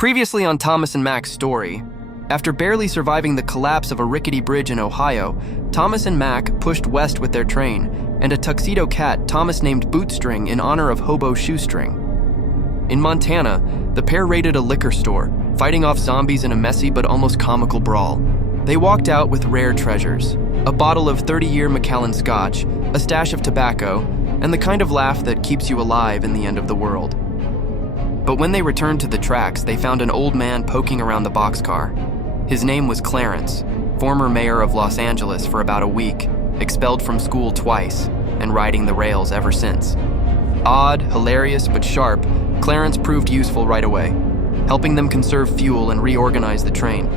Previously on Thomas and Mac's story, after barely surviving the collapse of a rickety bridge in Ohio, Thomas and Mac pushed west with their train, and a tuxedo cat Thomas named Bootstring in honor of Hobo Shoestring. In Montana, the pair raided a liquor store, fighting off zombies in a messy but almost comical brawl. They walked out with rare treasures: a bottle of 30-year Macallan Scotch, a stash of tobacco, and the kind of laugh that keeps you alive in the end of the world. But when they returned to the tracks, they found an old man poking around the boxcar. His name was Clarence, former mayor of Los Angeles for about a week, expelled from school twice, and riding the rails ever since. Odd, hilarious, but sharp, Clarence proved useful right away, helping them conserve fuel and reorganize the train.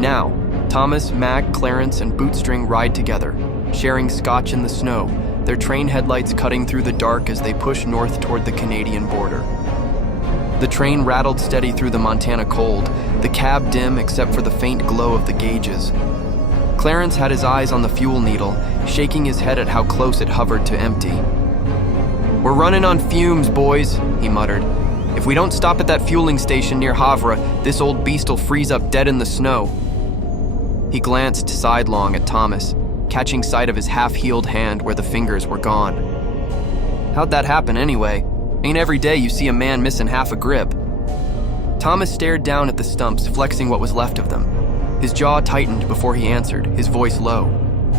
Now, Thomas, Mac, Clarence, and Bootstring ride together, sharing scotch in the snow, their train headlights cutting through the dark as they push north toward the Canadian border. The train rattled steady through the Montana cold, the cab dim except for the faint glow of the gauges. Clarence had his eyes on the fuel needle, shaking his head at how close it hovered to empty. "We're running on fumes, boys," he muttered. "If we don't stop at that fueling station near Havre, this old beast'll freeze up dead in the snow." He glanced sidelong at Thomas, catching sight of his half-healed hand where the fingers were gone. "How'd that happen anyway? Ain't every day you see a man missing half a grip." Thomas stared down at the stumps, flexing what was left of them. His jaw tightened before he answered, his voice low.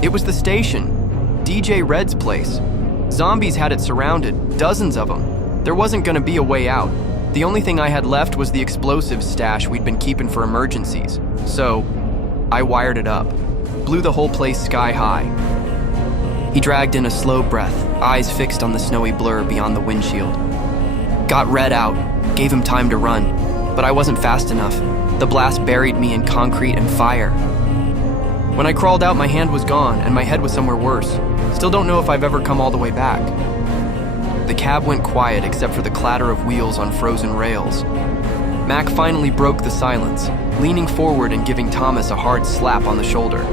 "It was the station. DJ Red's place. Zombies had it surrounded, dozens of them. There wasn't gonna be a way out. The only thing I had left was the explosives stash we'd been keeping for emergencies. So, I wired it up. Blew the whole place sky high." He dragged in a slow breath, eyes fixed on the snowy blur beyond the windshield. "Got Red out, gave him time to run, but I wasn't fast enough. The blast buried me in concrete and fire. When I crawled out, my hand was gone and my head was somewhere worse. Still don't know if I've ever come all the way back." The cab went quiet except for the clatter of wheels on frozen rails. Mac finally broke the silence, leaning forward and giving Thomas a hard slap on the shoulder.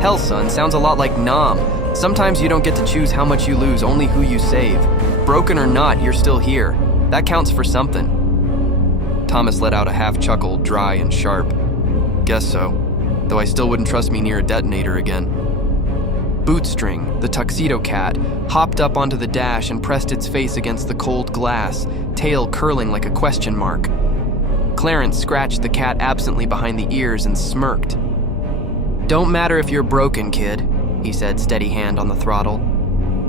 "Hell, son, sounds a lot like Nam. Sometimes you don't get to choose how much you lose, only who you save. Broken or not, you're still here. That counts for something." Thomas let out a half chuckle, dry and sharp. "Guess so, though I still wouldn't trust me near a detonator again." Bootstring, the tuxedo cat, hopped up onto the dash and pressed its face against the cold glass, tail curling like a question mark. Clarence scratched the cat absently behind the ears and smirked. "Don't matter if you're broken, kid," he said, steady hand on the throttle.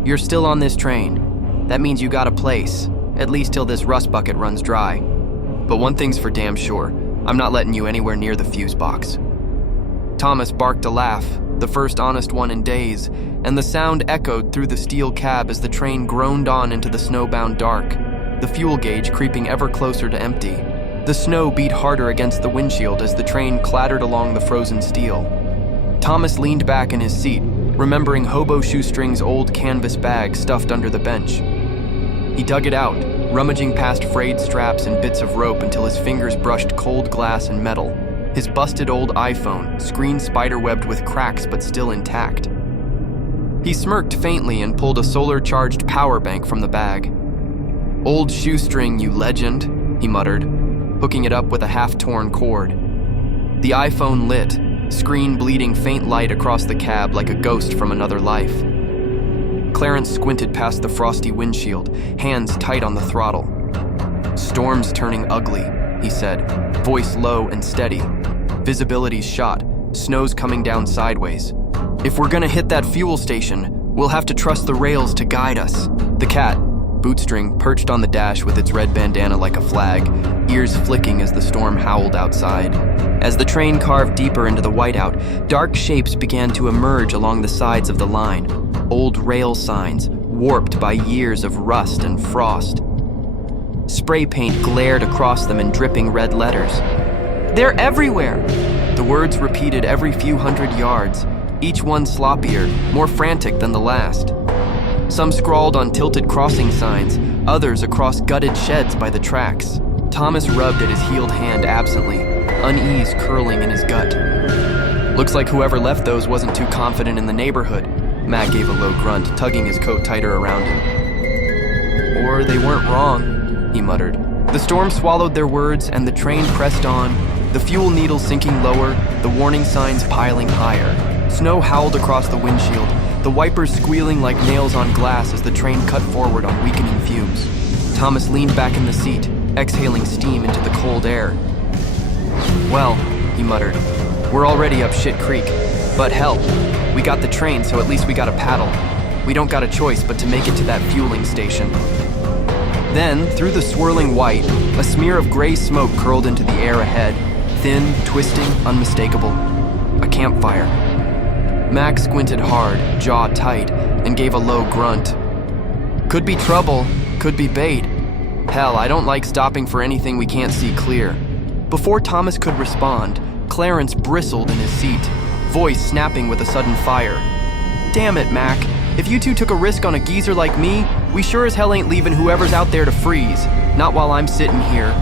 "You're still on this train. That means you got a place, at least till this rust bucket runs dry. But one thing's for damn sure, I'm not letting you anywhere near the fuse box." Thomas barked a laugh, the first honest one in days, and the sound echoed through the steel cab as the train groaned on into the snowbound dark, the fuel gauge creeping ever closer to empty. The snow beat harder against the windshield as the train clattered along the frozen steel. Thomas leaned back in his seat, remembering Hobo Shoestring's old canvas bag stuffed under the bench. He dug it out, rummaging past frayed straps and bits of rope until his fingers brushed cold glass and metal, his busted old iPhone, screen spiderwebbed with cracks but still intact. He smirked faintly and pulled a solar-charged power bank from the bag. "Old Shoestring, you legend," he muttered, hooking it up with a half-torn cord. The iPhone lit, screen bleeding faint light across the cab like a ghost from another life. Clarence squinted past the frosty windshield, hands tight on the throttle. "Storm's turning ugly," he said, voice low and steady. "Visibility's shot, snow's coming down sideways. If we're gonna hit that fuel station, we'll have to trust the rails to guide us." The cat, Bootstring, perched on the dash with its red bandana like a flag, ears flicking as the storm howled outside. As the train carved deeper into the whiteout, dark shapes began to emerge along the sides of the line. Old rail signs, warped by years of rust and frost. Spray paint glared across them in dripping red letters. "They're everywhere!" The words repeated every few hundred yards, each one sloppier, more frantic than the last. Some scrawled on tilted crossing signs, others across gutted sheds by the tracks. Thomas rubbed at his healed hand absently, unease curling in his gut. "Looks like whoever left those wasn't too confident in the neighborhood." Matt gave a low grunt, tugging his coat tighter around him. "Or they weren't wrong," he muttered. The storm swallowed their words, and the train pressed on, the fuel needle sinking lower, the warning signs piling higher. Snow howled across the windshield, the wipers squealing like nails on glass as the train cut forward on weakening fumes. Thomas leaned back in the seat, exhaling steam into the cold air. "Well," he muttered, "we're already up shit creek. But hell, we got the train, so at least we got a paddle. We don't got a choice but to make it to that fueling station." Then, through the swirling white, a smear of gray smoke curled into the air ahead, thin, twisting, unmistakable. A campfire. Mac squinted hard, jaw tight, and gave a low grunt. "Could be trouble, could be bait. Hell, I don't like stopping for anything we can't see clear." Before Thomas could respond, Clarence bristled in his seat, voice snapping with a sudden fire. "Damn it, Mac. If you two took a risk on a geezer like me, we sure as hell ain't leaving whoever's out there to freeze. Not while I'm sitting here."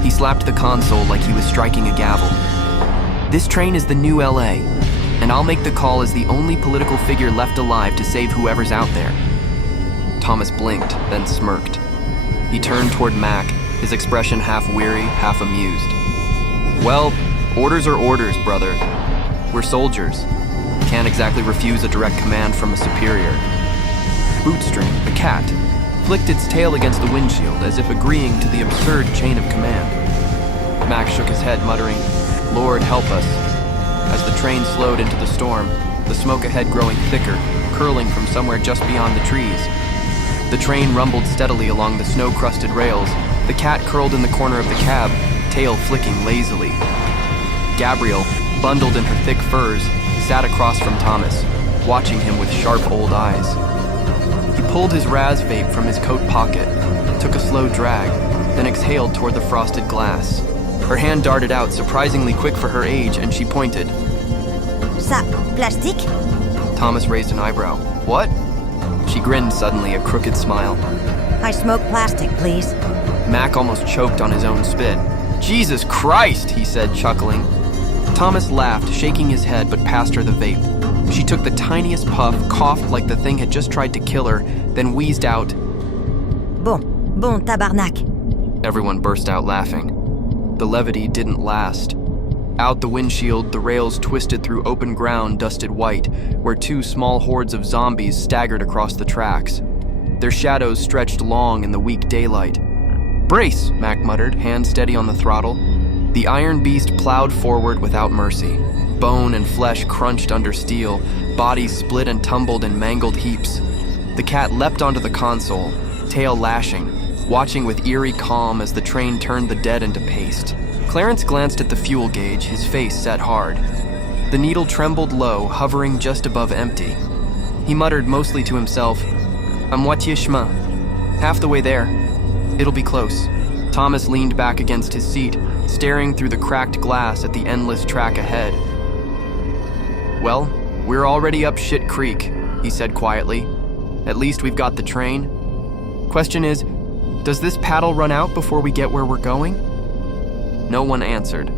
He slapped the console like he was striking a gavel. "This train is the new LA, and I'll make the call as the only political figure left alive to save whoever's out there." Thomas blinked, then smirked. He turned toward Mac, his expression half weary, half amused. "Well, orders are orders, brother. We're soldiers. Can't exactly refuse a direct command from a superior." Bootstring, the cat, flicked its tail against the windshield as if agreeing to the absurd chain of command. Mac shook his head, muttering, "Lord help us." As the train slowed into the storm, the smoke ahead growing thicker, curling from somewhere just beyond the trees. The train rumbled steadily along the snow-crusted rails, the cat curled in the corner of the cab, tail flicking lazily. Gabrielle, bundled in her thick furs, sat across from Thomas, watching him with sharp old eyes. He pulled his Raz vape from his coat pocket, took a slow drag, then exhaled toward the frosted glass. Her hand darted out, surprisingly quick for her age, and she pointed. Ça, plastique? Thomas raised an eyebrow. "What?" She grinned suddenly, a crooked smile. I smoke plastic, please. Mac almost choked on his own spit. "Jesus Christ," he said, chuckling. Thomas laughed, shaking his head, but passed her the vape. She took the tiniest puff, coughed like the thing had just tried to kill her, then wheezed out, Bon tabarnak." Everyone burst out laughing. The levity didn't last. Out the windshield, the rails twisted through open ground dusted white, where two small hordes of zombies staggered across the tracks. Their shadows stretched long in the weak daylight. "Brace," Mac muttered, hand steady on the throttle. The iron beast plowed forward without mercy. Bone and flesh crunched under steel, bodies split and tumbled in mangled heaps. The cat leapt onto the console, tail lashing, watching with eerie calm as the train turned the dead into paste. Clarence glanced at the fuel gauge, his face set hard. The needle trembled low, hovering just above empty. He muttered mostly to himself, "À moitié chemin. Half the way there. It'll be close." Thomas leaned back against his seat, staring through the cracked glass at the endless track ahead. "Well, we're already up shit creek," he said quietly. "At least we've got the train. Question is, does this paddle run out before we get where we're going?" No one answered.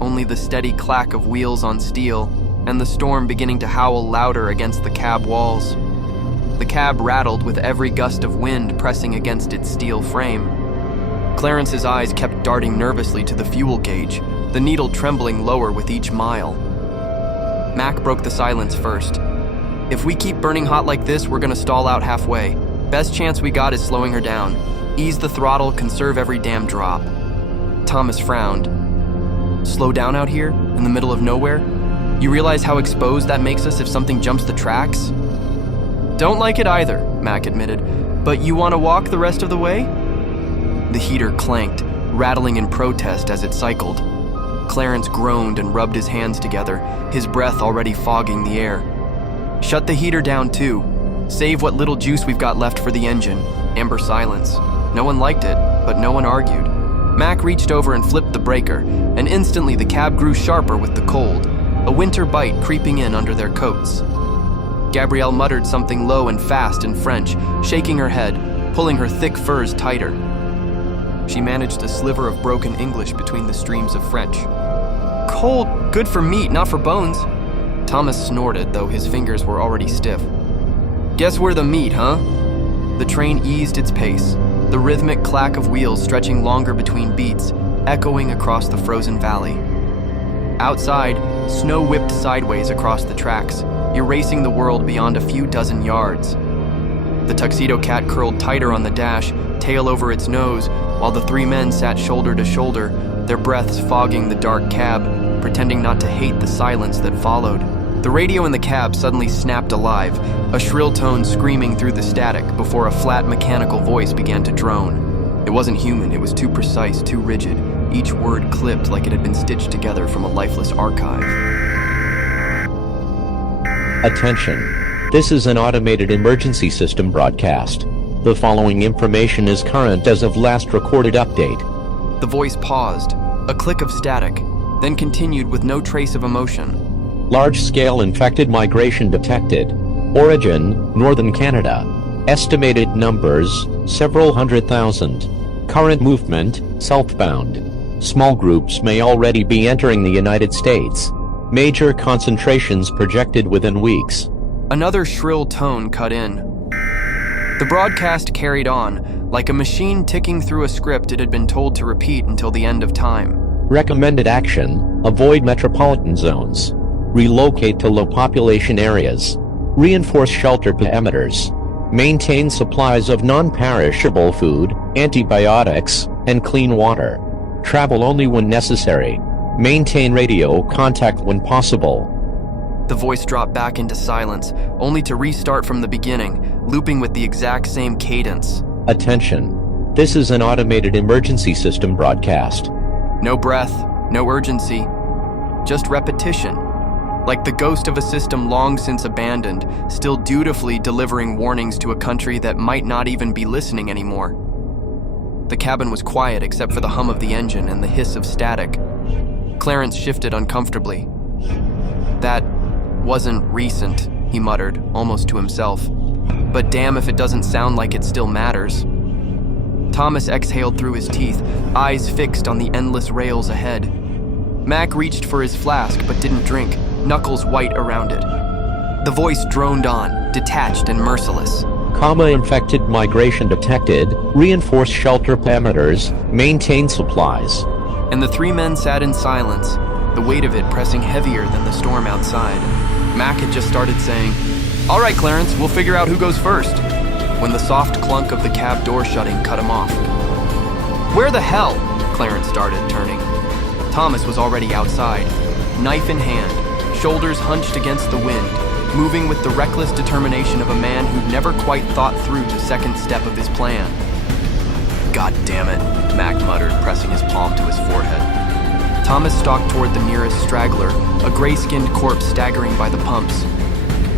Only the steady clack of wheels on steel and the storm beginning to howl louder against the cab walls. The cab rattled with every gust of wind pressing against its steel frame. Clarence's eyes kept darting nervously to the fuel gauge, the needle trembling lower with each mile. Mac broke the silence first. "If we keep burning hot like this, we're gonna stall out halfway. Best chance we got is slowing her down. Ease the throttle, conserve every damn drop." Thomas frowned. "Slow down out here, in the middle of nowhere? You realize how exposed that makes us if something jumps the tracks?" "Don't like it either," Mac admitted. "But you want to walk the rest of the way?" The heater clanked, rattling in protest as it cycled. Clarence groaned and rubbed his hands together, his breath already fogging the air. "Shut the heater down too. Save what little juice we've got left for the engine." Amber silence. No one liked it, but no one argued. Mac reached over and flipped the breaker, and instantly the cab grew sharper with the cold, a winter bite creeping in under their coats. Gabrielle muttered something low and fast in French, shaking her head, pulling her thick furs tighter. She managed a sliver of broken English between the streams of French. "Cold, good for meat, not for bones." Thomas snorted, though his fingers were already stiff. "Guess we're the meat, huh?" The train eased its pace. the rhythmic clack of wheels stretching longer between beats, echoing across the frozen valley. Outside, snow whipped sideways across the tracks, erasing the world beyond a few dozen yards. The tuxedo cat curled tighter on the dash, tail over its nose, while the three men sat shoulder to shoulder, their breaths fogging the dark cab, pretending not to hate the silence that followed. The radio in the cab suddenly snapped alive, a shrill tone screaming through the static before a flat mechanical voice began to drone. It wasn't human, it was too precise, too rigid, each word clipped like it had been stitched together from a lifeless archive. Attention. This is an automated emergency system broadcast. The following information is current as of last recorded update. The voice paused, a click of static, then continued with no trace of emotion. Large-scale infected migration detected. Origin, Northern Canada. Estimated numbers, several hundred thousand. Current movement, southbound. Small groups may already be entering the United States. Major concentrations projected within weeks. Another shrill tone cut in. The broadcast carried on, like a machine ticking through a script it had been told to repeat until the end of time. Recommended action, avoid metropolitan zones. Relocate to low population areas. Reinforce shelter perimeters. Maintain supplies of non-perishable food, antibiotics, and clean water. Travel only when necessary. Maintain radio contact when possible. The voice dropped back into silence, only to restart from the beginning, looping with the exact same cadence. Attention. This is an automated emergency system broadcast. No breath, no urgency, just repetition. Like the ghost of a system long since abandoned, still dutifully delivering warnings to a country that might not even be listening anymore. The cabin was quiet except for the hum of the engine and the hiss of static. Clarence shifted uncomfortably. That wasn't recent, he muttered, almost to himself. But damn if it doesn't sound like it still matters. Thomas exhaled through his teeth, eyes fixed on the endless rails ahead. Mac reached for his flask but didn't drink, knuckles white around it. The voice droned on, detached and merciless. Infected migration detected. Reinforce shelter perimeters. Maintain supplies. And the three men sat in silence, the weight of it pressing heavier than the storm outside. Mac had just started saying, "All right, Clarence, we'll figure out who goes first," when the soft clunk of the cab door shutting cut him off. "Where the hell?" Clarence started, turning. Thomas was already outside, knife in hand, shoulders hunched against the wind, moving with the reckless determination of a man who'd never quite thought through the second step of his plan. "God damn it," Mac muttered, pressing his palm to his forehead. Thomas stalked toward the nearest straggler, a gray-skinned corpse staggering by the pumps.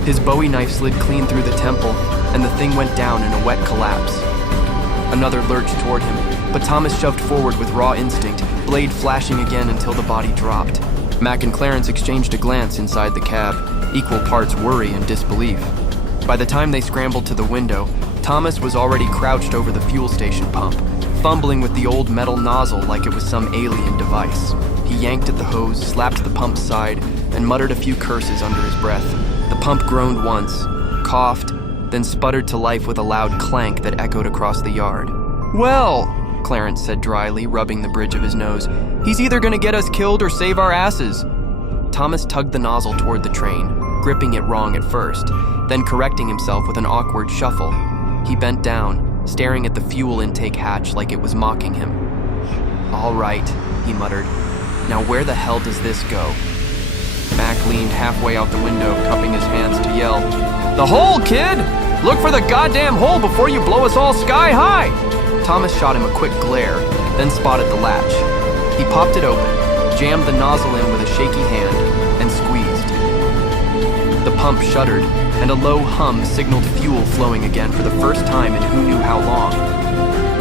His Bowie knife slid clean through the temple, and the thing went down in a wet collapse. Another lurched toward him, but Thomas shoved forward with raw instinct, blade flashing again until the body dropped. Mac and Clarence exchanged a glance inside the cab, equal parts worry and disbelief. By the time they scrambled to the window, Thomas was already crouched over the fuel station pump, fumbling with the old metal nozzle like it was some alien device. He yanked at the hose, slapped the pump's side, and muttered a few curses under his breath. The pump groaned once, coughed, then sputtered to life with a loud clank that echoed across the yard. "Well," Clarence said dryly, rubbing the bridge of his nose, "he's either gonna get us killed or save our asses." Thomas tugged the nozzle toward the train, gripping it wrong at first, then correcting himself with an awkward shuffle. He bent down, staring at the fuel intake hatch like it was mocking him. "All right," he muttered. "Now where the hell does this go?" Mac leaned halfway out the window, cupping his hands to yell, "The hole, kid! Look for the goddamn hole before you blow us all sky high!" Thomas shot him a quick glare, then spotted the latch. He popped it open, jammed the nozzle in with a shaky hand, and squeezed. The pump shuddered, and a low hum signaled fuel flowing again for the first time in who knew how long.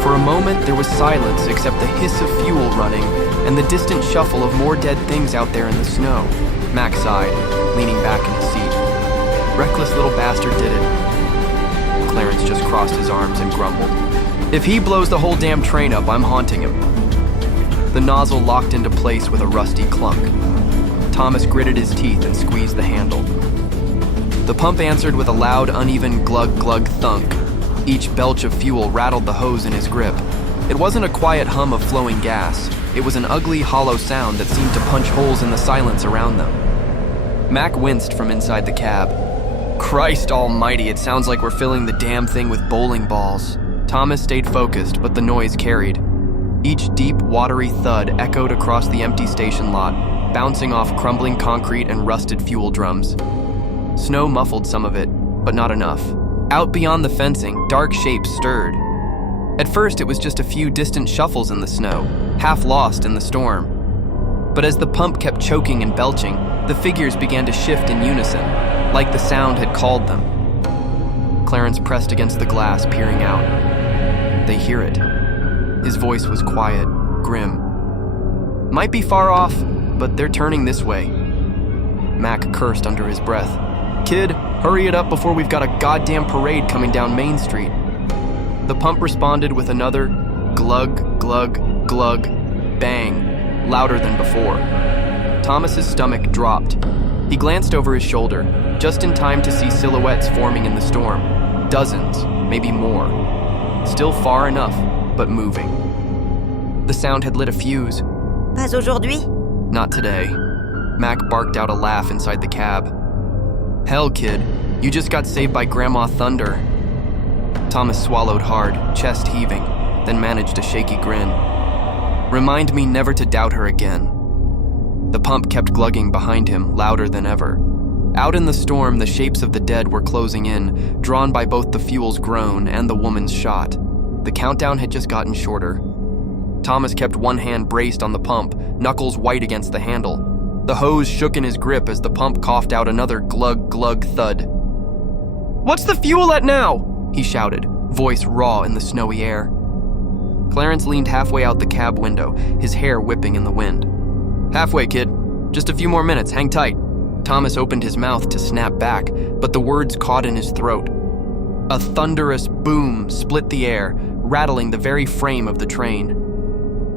For a moment, there was silence except the hiss of fuel running and the distant shuffle of more dead things out there in the snow. Mac sighed, leaning back in his seat. "Reckless little bastard did it." Clarence just crossed his arms and grumbled, "If he blows the whole damn train up, I'm haunting him." The nozzle locked into place with a rusty clunk. Thomas gritted his teeth and squeezed the handle. The pump answered with a loud, uneven glug-glug thunk. Each belch of fuel rattled the hose in his grip. It wasn't a quiet hum of flowing gas. It was an ugly, hollow sound that seemed to punch holes in the silence around them. Mac winced from inside the cab. Christ almighty, it sounds like we're filling the damn thing with bowling balls. Thomas stayed focused, but the noise carried. Each deep, watery thud echoed across the empty station lot, bouncing off crumbling concrete and rusted fuel drums. Snow muffled some of it, but not enough. Out beyond the fencing, dark shapes stirred. At first, it was just a few distant shuffles in the snow, half lost in the storm. But as the pump kept choking and belching, the figures began to shift in unison, like the sound had called them. Clarence pressed against the glass, peering out. They hear it. His voice was quiet, grim. Might be far off, but they're turning this way. Mac cursed under his breath. Kid, hurry it up before we've got a goddamn parade coming down Main Street. The pump responded with another glug, glug, glug, bang, louder than before. Thomas's stomach dropped. He glanced over his shoulder, just in time to see silhouettes forming in the storm. Dozens, maybe more. Still far enough, but moving. The sound had lit a fuse. Pas aujourd'hui? Not today. Mac barked out a laugh inside the cab. Hell, kid, you just got saved by Grandma Thunder. Thomas swallowed hard, chest heaving, then managed a shaky grin. Remind me never to doubt her again. The pump kept glugging behind him, louder than ever. Out in the storm, the shapes of the dead were closing in, drawn by both the fuel's groan and the woman's shot. The countdown had just gotten shorter. Thomas kept one hand braced on the pump, knuckles white against the handle. The hose shook in his grip as the pump coughed out another glug, glug thud. What's the fuel at now? He shouted, voice raw in the snowy air. Clarence leaned halfway out the cab window, his hair whipping in the wind. Halfway, kid. Just a few more minutes, hang tight. Thomas opened his mouth to snap back, but the words caught in his throat. A thunderous boom split the air, rattling the very frame of the train.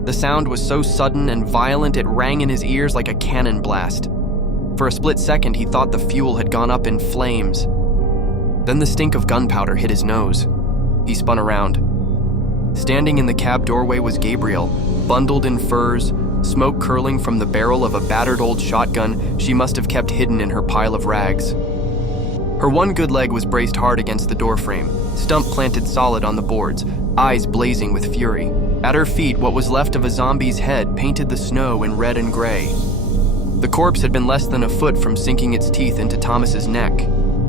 The sound was so sudden and violent it rang in his ears like a cannon blast. For a split second, he thought the fuel had gone up in flames. Then the stink of gunpowder hit his nose. He spun around. Standing in the cab doorway was Gabriel, bundled in furs, smoke curling from the barrel of a battered old shotgun she must have kept hidden in her pile of rags. Her one good leg was braced hard against the doorframe, stump planted solid on the boards, eyes blazing with fury. At her feet, what was left of a zombie's head painted the snow in red and gray. The corpse had been less than a foot from sinking its teeth into Thomas's neck.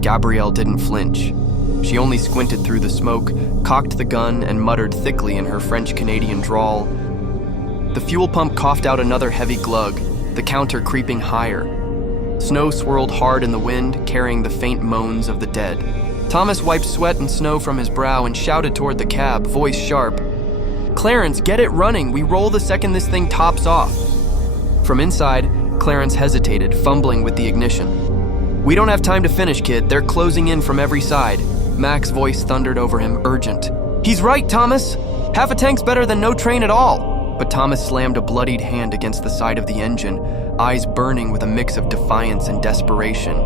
Gabrielle didn't flinch. She only squinted through the smoke, cocked the gun, and muttered thickly in her French-Canadian drawl. The fuel pump coughed out another heavy glug, the counter creeping higher. Snow swirled hard in the wind, carrying the faint moans of the dead. Thomas wiped sweat and snow from his brow and shouted toward the cab, voice sharp. Clarence, get it running. We roll the second this thing tops off. From inside, Clarence hesitated, fumbling with the ignition. We don't have time to finish, kid. They're closing in from every side. Mac's voice thundered over him, urgent. He's right, Thomas. Half a tank's better than no train at all. But Thomas slammed a bloodied hand against the side of the engine, eyes burning with a mix of defiance and desperation.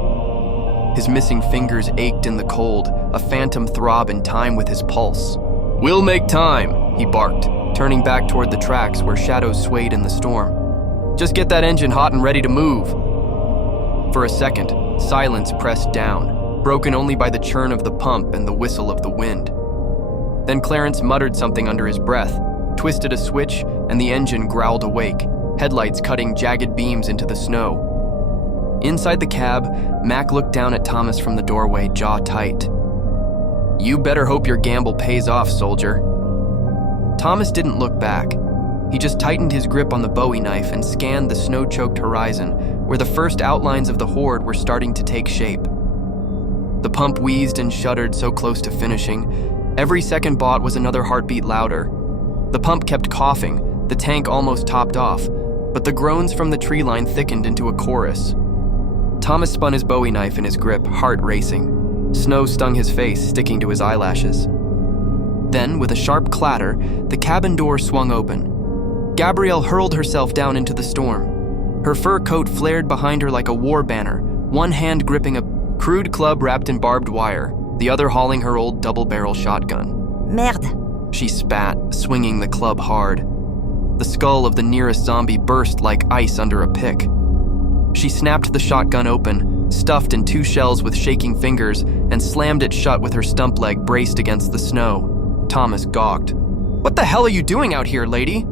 His missing fingers ached in the cold, a phantom throb in time with his pulse. We'll make time, he barked, turning back toward the tracks where shadows swayed in the storm. Just get that engine hot and ready to move. For a second, silence pressed down, broken only by the churn of the pump and the whistle of the wind. Then Clarence muttered something under his breath, twisted a switch, and the engine growled awake, headlights cutting jagged beams into the snow. Inside the cab, Mac looked down at Thomas from the doorway, jaw tight. You better hope your gamble pays off, soldier. Thomas didn't look back. He just tightened his grip on the Bowie knife and scanned the snow-choked horizon, where the first outlines of the Horde were starting to take shape. The pump wheezed and shuddered so close to finishing. Every second bought was another heartbeat louder. The pump kept coughing, the tank almost topped off, but the groans from the tree line thickened into a chorus. Thomas spun his Bowie knife in his grip, heart racing. Snow stung his face, sticking to his eyelashes. Then, with a sharp clatter, the cabin door swung open. Gabrielle hurled herself down into the storm. Her fur coat flared behind her like a war banner, one hand gripping a crude club wrapped in barbed wire, the other hauling her old double-barrel shotgun. Merde. She spat, swinging the club hard. The skull of the nearest zombie burst like ice under a pick. She snapped the shotgun open, stuffed in 2 shells with shaking fingers, and slammed it shut with her stump leg braced against the snow. Thomas gawked. "What the hell are you doing out here, lady?"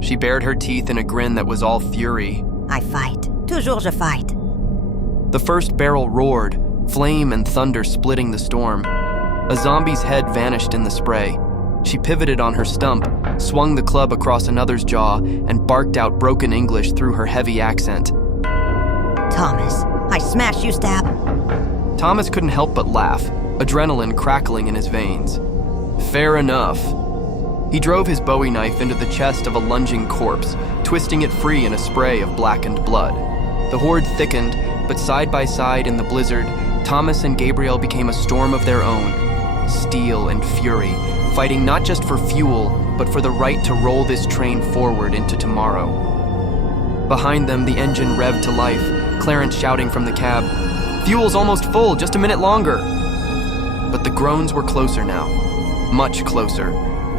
She bared her teeth in a grin that was all fury. I fight. Toujours je fight. The first barrel roared, flame and thunder splitting the storm. A zombie's head vanished in the spray. She pivoted on her stump, swung the club across another's jaw, and barked out broken English through her heavy accent. Thomas, I smash you stab. Thomas couldn't help but laugh, adrenaline crackling in his veins. Fair enough. He drove his Bowie knife into the chest of a lunging corpse, twisting it free in a spray of blackened blood. The horde thickened, but side by side in the blizzard, Thomas and Gabriel became a storm of their own. Steel and fury, fighting not just for fuel, but for the right to roll this train forward into tomorrow. Behind them, the engine revved to life, Clarence shouting from the cab, "Fuel's almost full, just a minute longer." But the groans were closer now, much closer.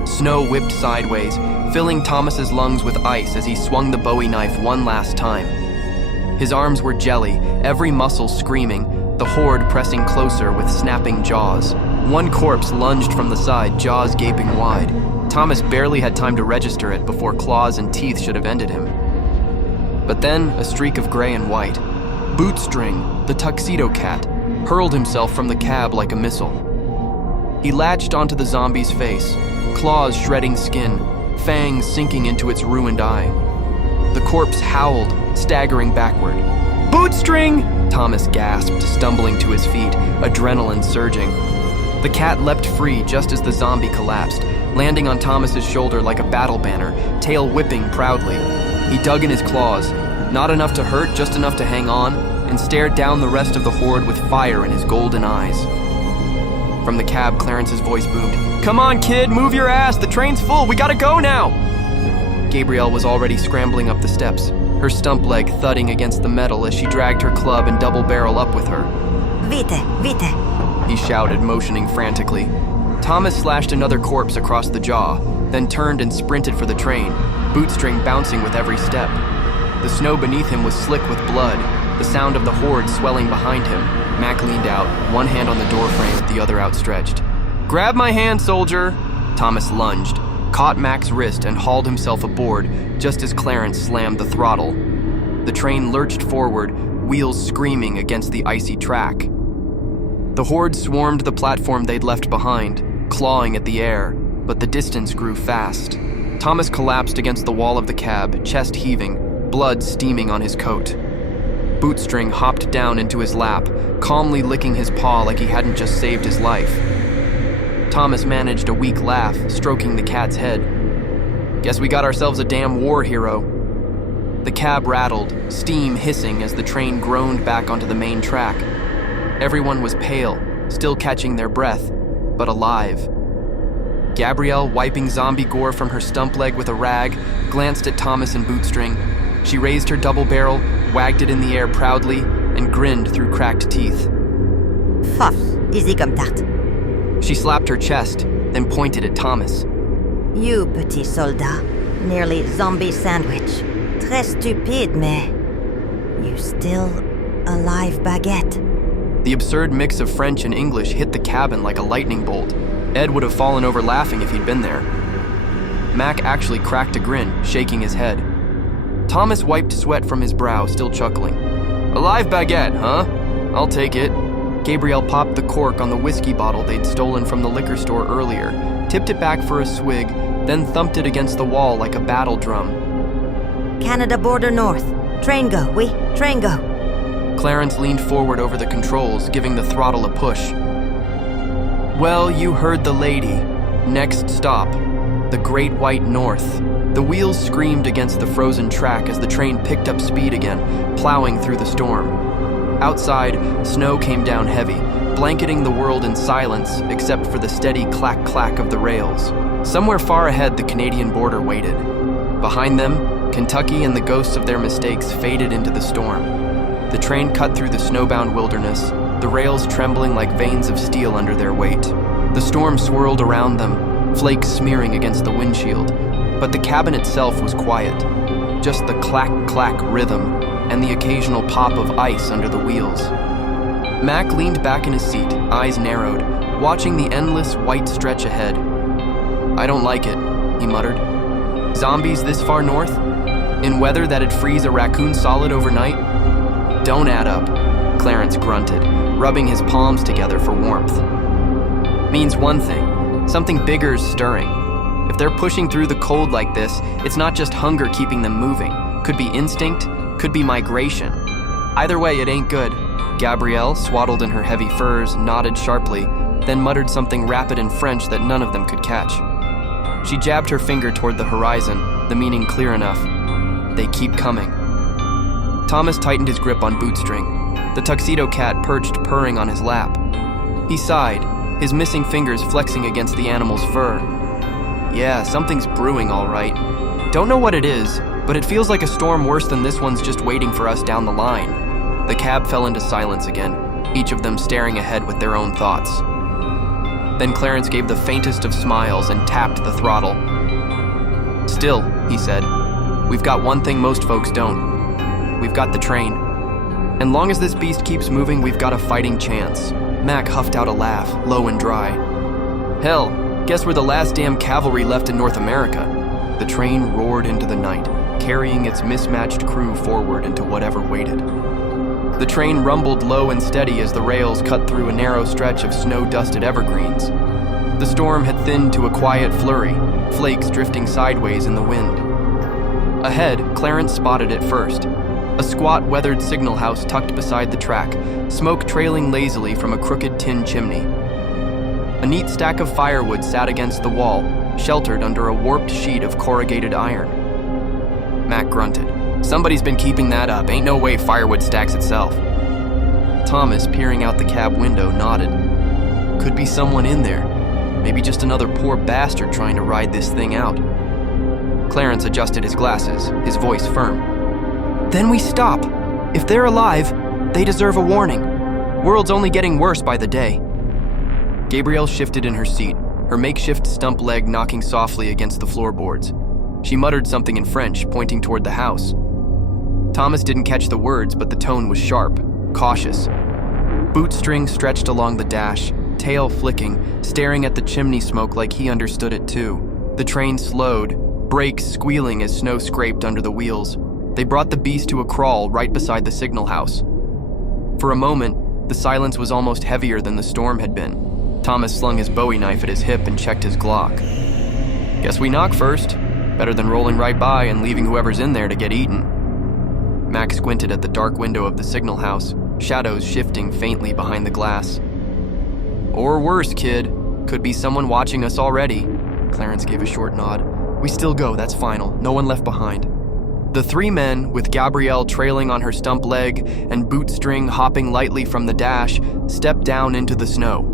Snow whipped sideways, filling Thomas's lungs with ice as he swung the Bowie knife one last time. His arms were jelly, every muscle screaming, the horde pressing closer with snapping jaws. One corpse lunged from the side, jaws gaping wide. Thomas barely had time to register it before claws and teeth should have ended him. But then, a streak of gray and white. Bootstring, the tuxedo cat, hurled himself from the cab like a missile. He latched onto the zombie's face, claws shredding skin, fangs sinking into its ruined eye. The corpse howled, staggering backward. "Bootstring!" Thomas gasped, stumbling to his feet, adrenaline surging. The cat leapt free just as the zombie collapsed, landing on Thomas's shoulder like a battle banner, tail whipping proudly. He dug in his claws, not enough to hurt, just enough to hang on, and stared down the rest of the horde with fire in his golden eyes. From the cab, Clarence's voice boomed, "Come on, kid, move your ass, the train's full, we gotta go now!" Gabrielle was already scrambling up the steps, her stump leg thudding against the metal as she dragged her club and double barrel up with her. Vite, vite. He shouted, motioning frantically. Thomas slashed another corpse across the jaw, then turned and sprinted for the train, bootstring bouncing with every step. The snow beneath him was slick with blood, the sound of the horde swelling behind him. Mac leaned out, one hand on the doorframe, the other outstretched. "Grab my hand, soldier!" Thomas lunged, caught Mac's wrist and hauled himself aboard just as Clarence slammed the throttle. The train lurched forward, wheels screaming against the icy track. The horde swarmed the platform they'd left behind, clawing at the air, but the distance grew fast. Thomas collapsed against the wall of the cab, chest heaving, blood steaming on his coat. Bootstring hopped down into his lap, calmly licking his paw like he hadn't just saved his life. Thomas managed a weak laugh, stroking the cat's head. "Guess we got ourselves a damn war hero." The cab rattled, steam hissing as the train groaned back onto the main track. Everyone was pale, still catching their breath, but alive. Gabrielle, wiping zombie gore from her stump leg with a rag, glanced at Thomas and Bootstring. She raised her double barrel, wagged it in the air proudly, and grinned through cracked teeth. Fuff, easy comme tarte. She slapped her chest, then pointed at Thomas. You petit soldat, nearly zombie sandwich. Très stupide, mais you still alive baguette. The absurd mix of French and English hit the cabin like a lightning bolt. Ed would have fallen over laughing if he'd been there. Mac actually cracked a grin, shaking his head. Thomas wiped sweat from his brow, still chuckling. "Alive baguette, huh? I'll take it." Gabrielle popped the cork on the whiskey bottle they'd stolen from the liquor store earlier, tipped it back for a swig, then thumped it against the wall like a battle drum. Canada border north. Train go, oui, train go. Clarence leaned forward over the controls, giving the throttle a push. "Well, you heard the lady. Next stop, the Great White North." The wheels screamed against the frozen track as the train picked up speed again, plowing through the storm. Outside, snow came down heavy, blanketing the world in silence except for the steady clack-clack of the rails. Somewhere far ahead, the Canadian border waited. Behind them, Kentucky and the ghosts of their mistakes faded into the storm. The train cut through the snowbound wilderness, the rails trembling like veins of steel under their weight. The storm swirled around them, flakes smearing against the windshield, but the cabin itself was quiet. Just the clack-clack rhythm and the occasional pop of ice under the wheels. Mac leaned back in his seat, eyes narrowed, watching the endless white stretch ahead. "I don't like it," he muttered. "Zombies this far north? In weather that'd freeze a raccoon solid overnight? Don't add up," Clarence grunted, rubbing his palms together for warmth. "Means one thing, something bigger's stirring. If they're pushing through the cold like this, it's not just hunger keeping them moving. Could be instinct, could be migration. Either way, it ain't good." Gabrielle, swaddled in her heavy furs, nodded sharply, then muttered something rapid in French that none of them could catch. She jabbed her finger toward the horizon, the meaning clear enough. They keep coming. Thomas tightened his grip on Bootstring. The tuxedo cat perched purring on his lap. He sighed, his missing fingers flexing against the animal's fur. "Yeah, something's brewing all right. Don't know what it is, but it feels like a storm worse than this one's just waiting for us down the line." The cab fell into silence again, each of them staring ahead with their own thoughts. Then Clarence gave the faintest of smiles and tapped the throttle. "Still," he said, "we've got one thing most folks don't. We've got the train. And long as this beast keeps moving, we've got a fighting chance." Mac huffed out a laugh, low and dry. "Hell, guess we're the last damn cavalry left in North America." The train roared into the night, carrying its mismatched crew forward into whatever waited. The train rumbled low and steady as the rails cut through a narrow stretch of snow-dusted evergreens. The storm had thinned to a quiet flurry, flakes drifting sideways in the wind. Ahead, Clarence spotted it first. A squat, weathered signal house tucked beside the track, smoke trailing lazily from a crooked tin chimney. A neat stack of firewood sat against the wall, sheltered under a warped sheet of corrugated iron. Mac grunted. "Somebody's been keeping that up. Ain't no way firewood stacks itself." Thomas, peering out the cab window, nodded. "Could be someone in there. Maybe just another poor bastard trying to ride this thing out." Clarence adjusted his glasses, his voice firm. "Then we stop. If they're alive, they deserve a warning. World's only getting worse by the day." Gabrielle shifted in her seat, her makeshift stump leg knocking softly against the floorboards. She muttered something in French, pointing toward the house. Thomas didn't catch the words, but the tone was sharp, cautious. Bootstring stretched along the dash, tail flicking, staring at the chimney smoke like he understood it too. The train slowed, brakes squealing as snow scraped under the wheels. They brought the beast to a crawl right beside the signal house. For a moment, the silence was almost heavier than the storm had been. Thomas slung his Bowie knife at his hip and checked his Glock. "Guess we knock first. Better than rolling right by and leaving whoever's in there to get eaten." Mac squinted at the dark window of the signal house, shadows shifting faintly behind the glass. "Or worse, kid. Could be someone watching us already." Clarence gave a short nod. "We still go, that's final. No one left behind." The three men, with Gabrielle trailing on her stump leg and Bootstring hopping lightly from the dash, stepped down into the snow.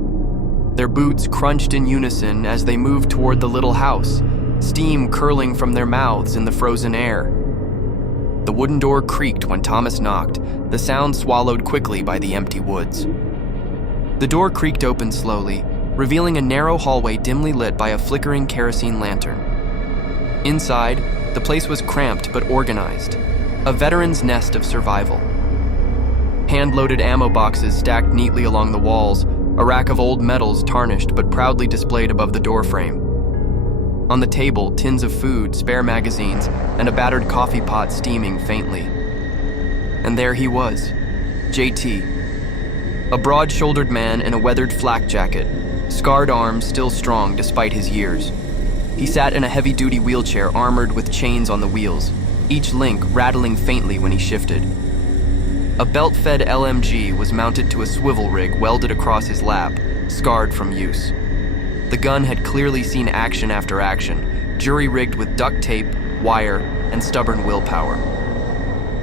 Their boots crunched in unison as they moved toward the little house, steam curling from their mouths in the frozen air. The wooden door creaked when Thomas knocked, the sound swallowed quickly by the empty woods. The door creaked open slowly, revealing a narrow hallway dimly lit by a flickering kerosene lantern. Inside, the place was cramped but organized, a veteran's nest of survival. Hand-loaded ammo boxes stacked neatly along the walls, a rack of old medals tarnished but proudly displayed above the doorframe. On the table, tins of food, spare magazines, and a battered coffee pot steaming faintly. And there he was, JT. A broad-shouldered man in a weathered flak jacket, scarred arms still strong despite his years. He sat in a heavy-duty wheelchair armored with chains on the wheels, each link rattling faintly when he shifted. A belt-fed LMG was mounted to a swivel rig welded across his lap, scarred from use. The gun had clearly seen action after action, jury-rigged with duct tape, wire, and stubborn willpower.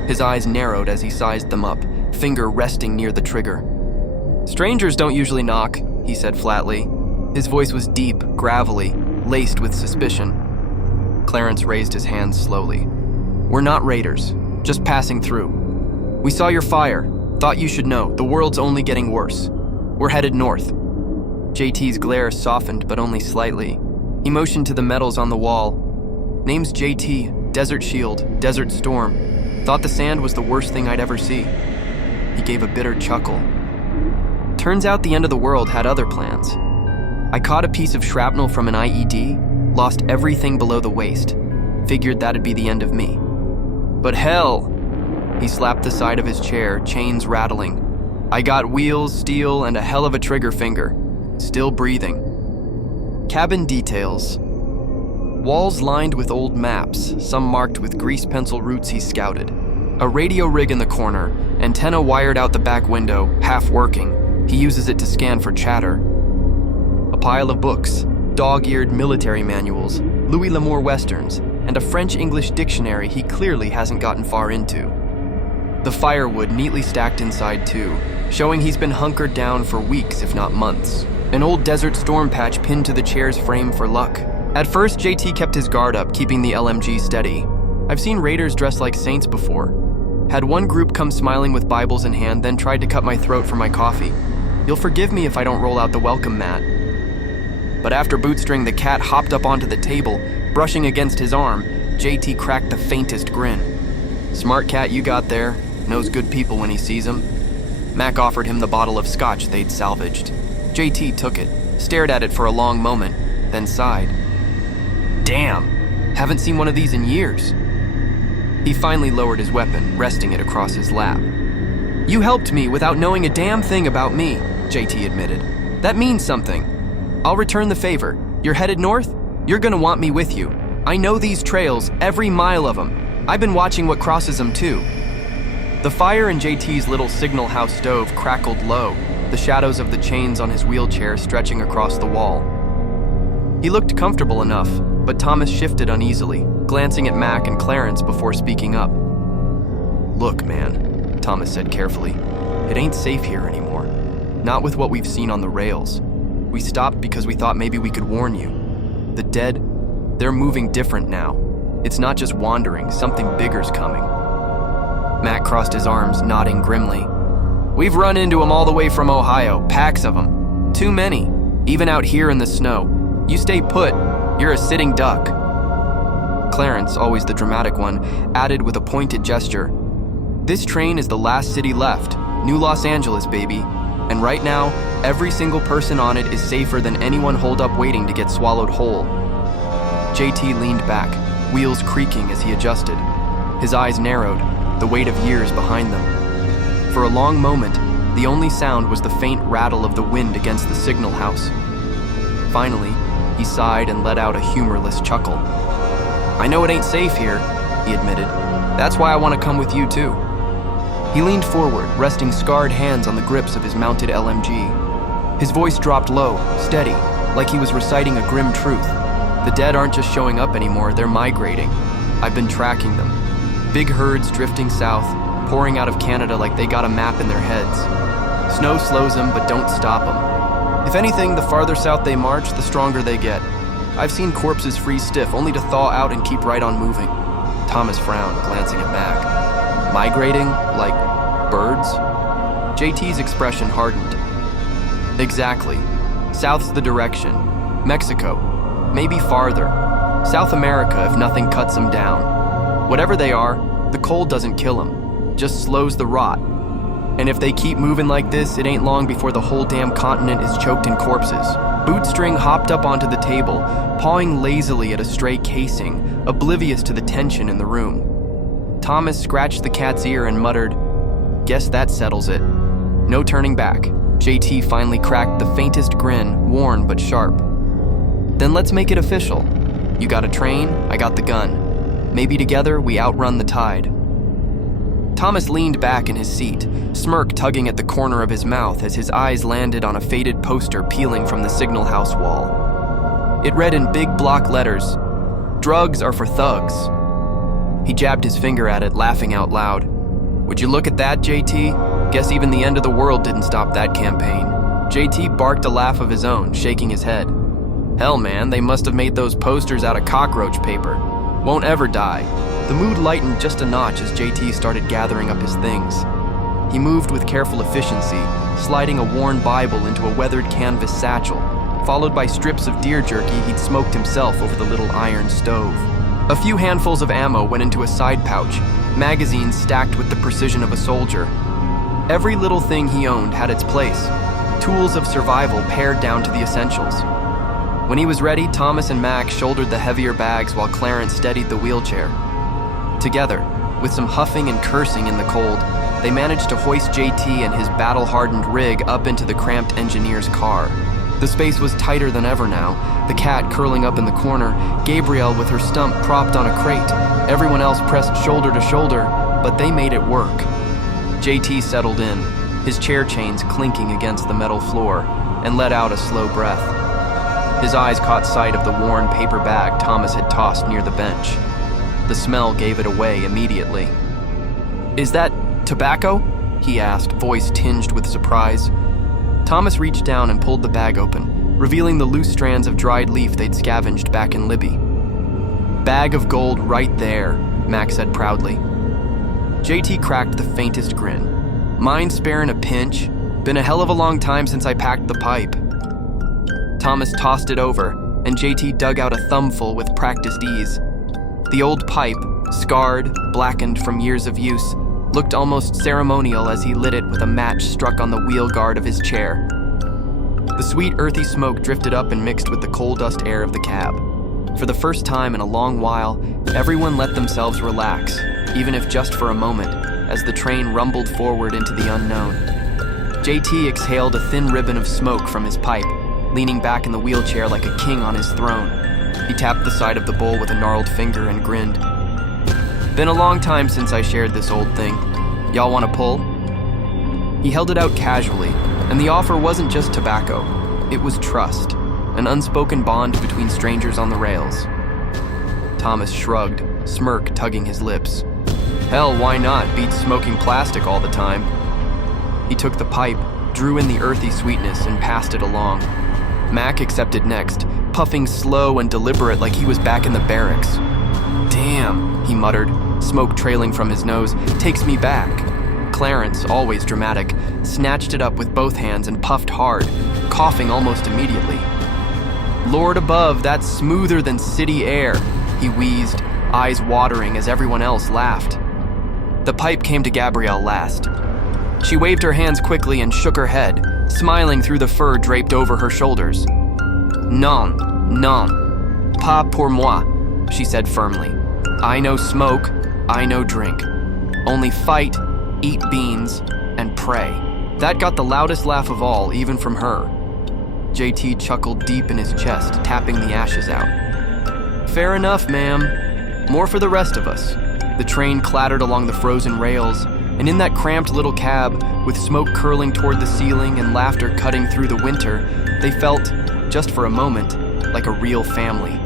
His eyes narrowed as he sized them up, finger resting near the trigger. "Strangers don't usually knock," he said flatly. His voice was deep, gravelly, laced with suspicion. Clarence raised his hands slowly. "We're not raiders, just passing through. We saw your fire, Thought you should know, the world's only getting worse. We're headed north. JT's glare softened, but only slightly. He motioned to the medals on the wall. Name's JT, Desert Shield, Desert Storm. Thought the sand was the worst thing I'd ever see. He gave a bitter chuckle. Turns out the end of the world had other plans. I caught a piece of shrapnel from an IED, lost everything below the waist. Figured that'd be the end of me. But hell! He slapped the side of his chair, chains rattling. I got wheels, steel, and a hell of a trigger finger. Still breathing. Cabin details. Walls lined with old maps, some marked with grease pencil routes he scouted. A radio rig in the corner, antenna wired out the back window, half working. He uses it to scan for chatter. A pile of books, dog-eared military manuals, Louis L'Amour westerns, and a French-English dictionary he clearly hasn't gotten far into. The firewood neatly stacked inside too, showing he's been hunkered down for weeks if not months. An old Desert Storm patch pinned to the chair's frame for luck. At first, JT kept his guard up, keeping the LMG steady. I've seen raiders dressed like saints before. Had one group come smiling with Bibles in hand, then tried to cut my throat for my coffee. You'll forgive me if I don't roll out the welcome mat. But after Bootstring the cat hopped up onto the table, brushing against his arm, JT cracked the faintest grin. Smart cat you got there, knows good people when he sees them. Mac offered him the bottle of scotch they'd salvaged. JT took it, stared at it for a long moment, then sighed. Damn, haven't seen one of these in years. He finally lowered his weapon, resting it across his lap. You helped me without knowing a damn thing about me, JT admitted. That means something. I'll return the favor. You're headed north? You're gonna want me with you. I know these trails, every mile of them. I've been watching what crosses them too. The fire in JT's little signal house stove crackled low, the shadows of the chains on his wheelchair stretching across the wall. He looked comfortable enough, but Thomas shifted uneasily, glancing at Mac and Clarence before speaking up. Look, man, Thomas said carefully, it ain't safe here anymore. Not with what we've seen on the rails. We stopped because we thought maybe we could warn you. The dead, they're moving different now. It's not just wandering, something bigger's coming. Mac crossed his arms, nodding grimly. We've run into them all the way from Ohio, packs of them. Too many, even out here in the snow. You stay put, you're a sitting duck. Clarence, always the dramatic one, added with a pointed gesture. This train is the last city left, New Los Angeles, baby. And right now, every single person on it is safer than anyone holed up waiting to get swallowed whole. JT leaned back, wheels creaking as he adjusted. His eyes narrowed, the weight of years behind them. For a long moment, the only sound was the faint rattle of the wind against the signal house. Finally, he sighed and let out a humorless chuckle. I know it ain't safe here, he admitted. That's why I want to come with you too. He leaned forward, resting scarred hands on the grips of his mounted LMG. His voice dropped low, steady, like he was reciting a grim truth. The dead aren't just showing up anymore, they're migrating. I've been tracking them. Big herds drifting south, pouring out of Canada like they got a map in their heads. Snow slows them, but don't stop them. If anything, the farther south they march, the stronger they get. I've seen corpses freeze stiff, only to thaw out and keep right on moving. Thomas frowned, glancing at Mac. Migrating? Like birds? JT's expression hardened. Exactly. South's the direction. Mexico. Maybe farther. South America if nothing cuts them down. Whatever they are, the cold doesn't kill them. Just slows the rot. And if they keep moving like this, it ain't long before the whole damn continent is choked in corpses. Bootstring hopped up onto the table, pawing lazily at a stray casing, oblivious to the tension in the room. Thomas scratched the cat's ear and muttered, Guess that settles it. No turning back. JT finally cracked the faintest grin, worn but sharp. Then let's make it official. You got a train, I got the gun. Maybe together we outrun the tide. Thomas leaned back in his seat, smirk tugging at the corner of his mouth as his eyes landed on a faded poster peeling from the signal house wall. It read in big block letters, Drugs are for thugs. He jabbed his finger at it, laughing out loud. Would you look at that, JT? Guess even the end of the world didn't stop that campaign. JT barked a laugh of his own, shaking his head. Hell, man, they must have made those posters out of cockroach paper. Won't ever die. The mood lightened just a notch as JT started gathering up his things. He moved with careful efficiency, sliding a worn Bible into a weathered canvas satchel, followed by strips of deer jerky he'd smoked himself over the little iron stove. A few handfuls of ammo went into a side pouch, magazines stacked with the precision of a soldier. Every little thing he owned had its place, tools of survival pared down to the essentials. When he was ready, Thomas and Mac shouldered the heavier bags while Clarence steadied the wheelchair. Together, with some huffing and cursing in the cold, they managed to hoist JT and his battle-hardened rig up into the cramped engineer's car. The space was tighter than ever now, the cat curling up in the corner, Gabrielle with her stump propped on a crate, everyone else pressed shoulder to shoulder, but they made it work. JT settled in, his chair chains clinking against the metal floor, and let out a slow breath. His eyes caught sight of the worn paper bag Thomas had tossed near the bench. The smell gave it away immediately. "Is that tobacco?" he asked, voice tinged with surprise. Thomas reached down and pulled the bag open, revealing the loose strands of dried leaf they'd scavenged back in Libby. "Bag of gold right there," Mac said proudly. JT cracked the faintest grin. "Mind sparing a pinch? Been a hell of a long time since I packed the pipe." Thomas tossed it over, and JT dug out a thumbful with practiced ease. The old pipe, scarred, blackened from years of use, looked almost ceremonial as he lit it with a match struck on the wheel guard of his chair. The sweet earthy smoke drifted up and mixed with the coal dust air of the cab. For the first time in a long while, everyone let themselves relax, even if just for a moment, as the train rumbled forward into the unknown. JT exhaled a thin ribbon of smoke from his pipe, leaning back in the wheelchair like a king on his throne. He tapped the side of the bowl with a gnarled finger and grinned. "Been a long time since I shared this old thing. Y'all want to pull?" He held it out casually, and the offer wasn't just tobacco. It was trust, an unspoken bond between strangers on the rails. Thomas shrugged, smirk tugging his lips. Hell, why not? Beats smoking plastic all the time. He took the pipe, drew in the earthy sweetness, and passed it along. Mac accepted next, puffing slow and deliberate like he was back in the barracks. "Damn," he muttered, smoke trailing from his nose, "takes me back." Clarence, always dramatic, snatched it up with both hands and puffed hard, coughing almost immediately. "Lord above, that's smoother than city air," he wheezed, eyes watering as everyone else laughed. The pipe came to Gabrielle last. She waved her hands quickly and shook her head, smiling through the fur draped over her shoulders. "Non, non, pas pour moi," she said firmly. "I no smoke, I no drink. Only fight, eat beans, and pray." That got the loudest laugh of all, even from her. JT chuckled deep in his chest, tapping the ashes out. "Fair enough, ma'am. More for the rest of us." The train clattered along the frozen rails, and in that cramped little cab, with smoke curling toward the ceiling and laughter cutting through the winter, they felt, just for a moment, like a real family.